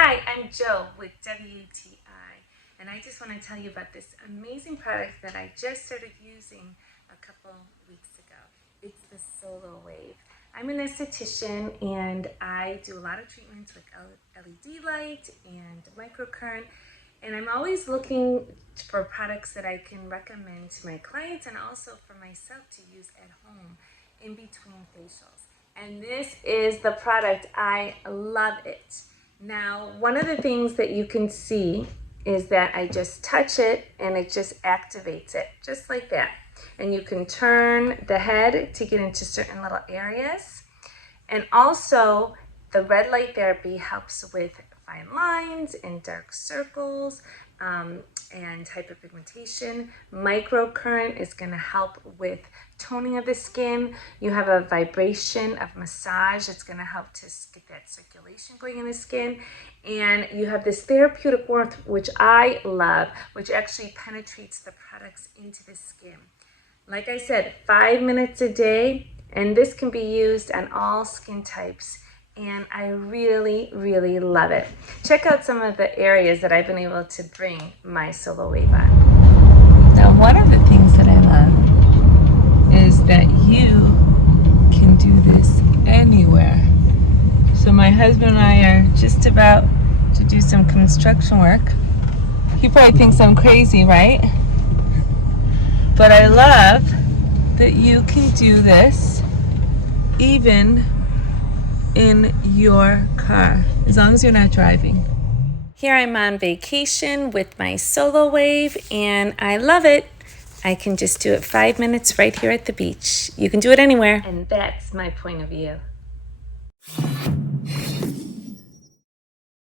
Hi, I'm Joe with WTI, and I just want to tell you about this amazing product that I just started using a couple weeks ago. It's the SolaWave. I'm an esthetician and I do a lot of treatments with LED light and microcurrent, and I'm always looking for products that I can recommend to my clients and also for myself to use at home in between facials. And this is the product. I love it. Now, one of the things that you can see is that I just touch it and it just activates it, just like that. And you can turn the head to get into certain little areas. And also, the red light therapy helps with fine lines and dark circles and hyperpigmentation. Microcurrent is going to help with toning of the skin. You have a vibration of massage. It's going to help to get that circulation going in the skin. And you have this therapeutic warmth, which I love, which actually penetrates the products into the skin. Like I said, 5 minutes a day, and this can be used on all skin types. And I really, really love it. Check out some of the areas that I've been able to bring my SolaWave on. Now, one of the things that I love is that you can do this anywhere. So my husband and I are just about to do some construction work. He probably thinks I'm crazy, right? But I love that you can do this even in your car, as long as you're not driving. Here I'm on vacation with my SolaWave, and I love it. I can just do it 5 minutes right here at the beach. You can do it anywhere. And that's my point of view.